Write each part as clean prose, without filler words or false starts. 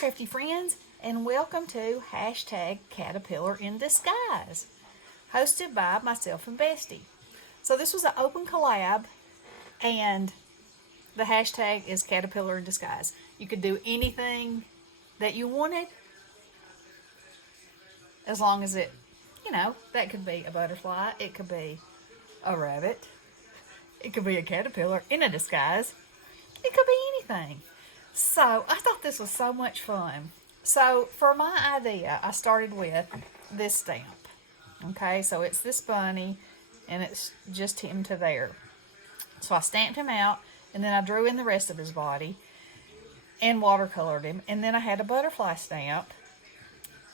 Crafty friends, and welcome to #Caterpillar in Disguise, hosted by Myself and Bestie. So this was an open collab, and the hashtag is Caterpillar in Disguise. You could do anything that you wanted, as long as it, that could be a butterfly, it could be a rabbit, it could be a caterpillar in a disguise, it could be anything. So I thought this was so much fun. So for my idea, I started with this stamp. Okay, so it's this bunny, and it's just him to there. So I stamped him out, and then I drew in the rest of his body and watercolored him. And then I had a butterfly stamp,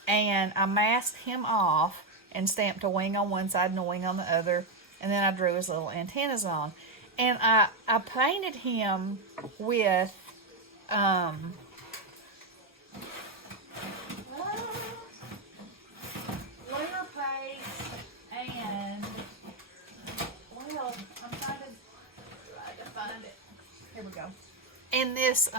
and I masked him off and stamped a wing on one side and a wing on the other. And then I drew his little antennas on. And I painted him with clear paste and, well, I'm trying to find it. Here we go. And this,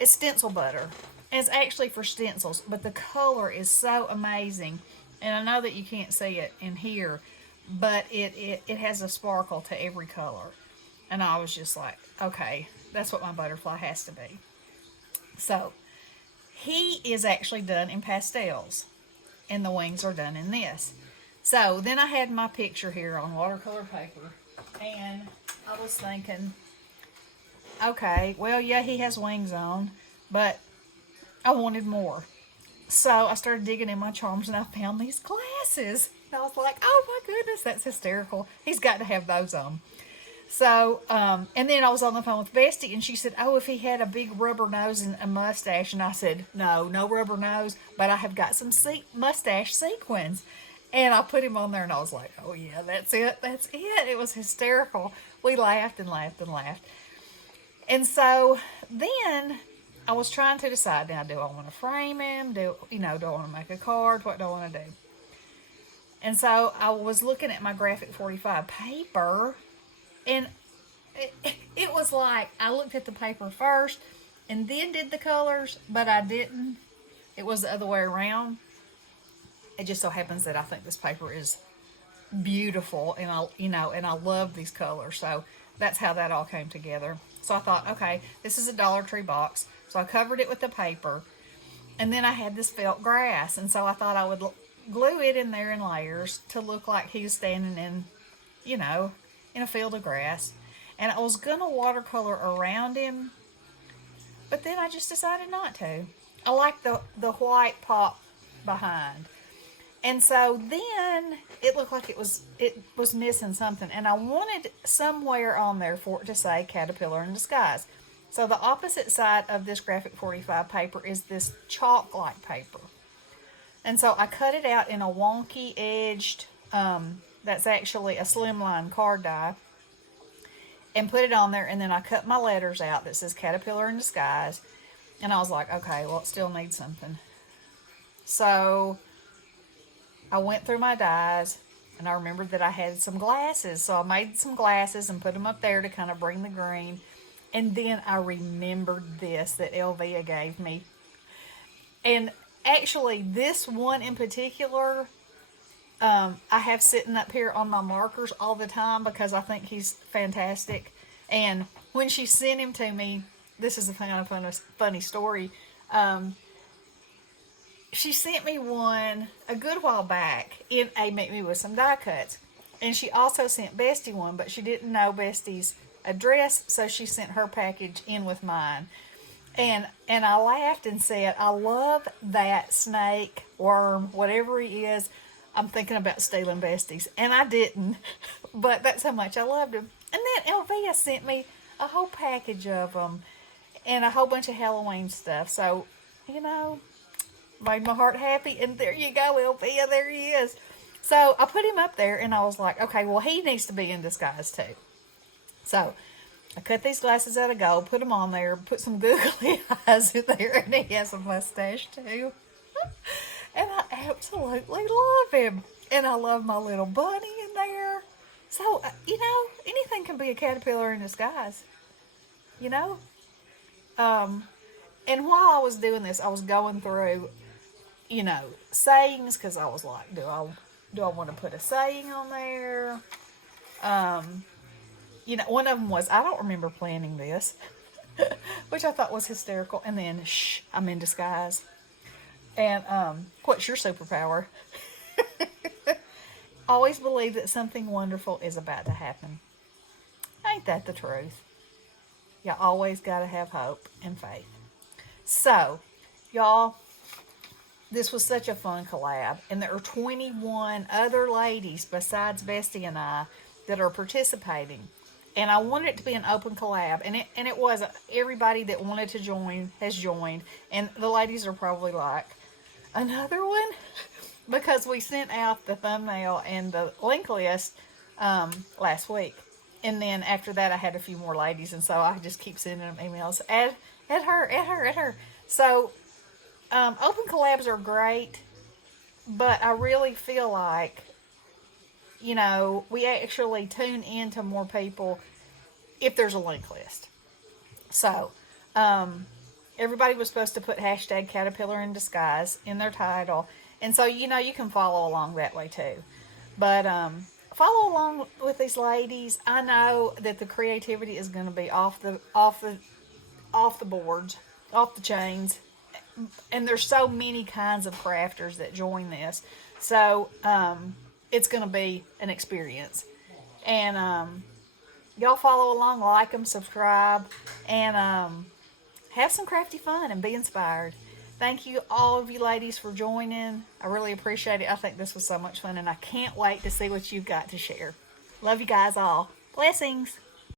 it's stencil butter. It's actually for stencils, but the color is so amazing. And I know that you can't see it in here, but it has a sparkle to every color. And I was just like, okay, that's what my butterfly has to be. So he is actually done in pastels, and the wings are done in this. So then I had my picture here on watercolor paper, and I was thinking, okay, well, yeah, he has wings on, but I wanted more. So I started digging in my charms, and I found these glasses. And I was like, oh my goodness, that's hysterical. He's got to have those on. So, and then I was on the phone with Bestie, and she said, oh, if he had a big rubber nose and a mustache. And I said, no rubber nose, but I have got some mustache sequins. And I put him on there, and I was like, oh yeah, that's it. It was hysterical. We laughed and laughed and laughed. And so then I was trying to decide, now, do I want to frame him? Do I want to make a card? What do I want to do? And so I was looking at my graphic 45 paper, and it was like I looked at the paper first and then did the colors, but I didn't. It was the other way around. It just so happens that I think this paper is beautiful, and I love these colors. So that's how that all came together. So I thought, okay, this is a Dollar Tree box. So I covered it with the paper, and then I had this felt grass, and so I thought I would glue it in there in layers to look like he was standing in, in a field of grass. And I was gonna watercolor around him, but then I just decided not to. I like the white pop behind. And so then it looked like it was missing something, and I wanted somewhere on there for it to say Caterpillar in Disguise. So the opposite side of this graphic 45 paper is this chalk-like paper. And so I cut it out in a wonky edged, that's actually a slimline card die, and put it on there, and then I cut my letters out that says Caterpillar in Disguise. And I was like, okay, well, it still needs something. So I went through my dies, and I remembered that I had some glasses. So I made some glasses and put them up there to kind of bring the green. And then I remembered this that Elvia gave me. And actually, this one in particular, I have sitting up here on my markers all the time because I think he's fantastic. And when she sent him to me, this is a kind of funny story. She sent me one a good while back in a Make Me With Some Die Cuts. And she also sent Bestie one, but she didn't know Bestie's address, so she sent her package in with mine. And I laughed and said, I love that snake, worm, whatever he is. I'm thinking about stealing Bestie's. And I didn't, but that's how much I loved him. And then Elvia sent me a whole package of them and a whole bunch of Halloween stuff. So, made my heart happy. And there you go, Elvia, there he is. So I put him up there, and I was like, okay, well, he needs to be in disguise too. So I cut these glasses out of gold, put them on there, put some googly eyes in there, and he has a mustache too. And I absolutely love him. And I love my little bunny in there. So, anything can be a caterpillar in disguise. And while I was doing this, I was going through, you know, sayings, because I was like, do I want to put a saying on there? You know, one of them was, I don't remember planning this, which I thought was hysterical. And then, shh, I'm in disguise. And what's your superpower? Always believe that something wonderful is about to happen. Ain't that the truth? You always got to have hope and faith. So, y'all, this was such a fun collab. And there are 21 other ladies besides Bestie and I that are participating. And I wanted it to be an open collab. And it was. Everybody that wanted to join has joined. And the ladies are probably like, another one? Because we sent out the thumbnail and the link list last week. And then after that, I had a few more ladies. And so I just keep sending them emails. Add her. So, open collabs are great. But I really feel like, you know, we actually tune into more people if there's a link list. So, everybody was supposed to put hashtag Caterpillar in Disguise in their title. And so, you know, you can follow along that way too. But follow along with these ladies. I know that the creativity is going to be off the boards, off the chains. And there's so many kinds of crafters that join this. So, it's going to be an experience. And y'all follow along, like them, subscribe, and have some crafty fun and be inspired. Thank you, all of you ladies, for joining. I really appreciate it. I think this was so much fun, and I can't wait to see what you've got to share. Love you guys all. Blessings.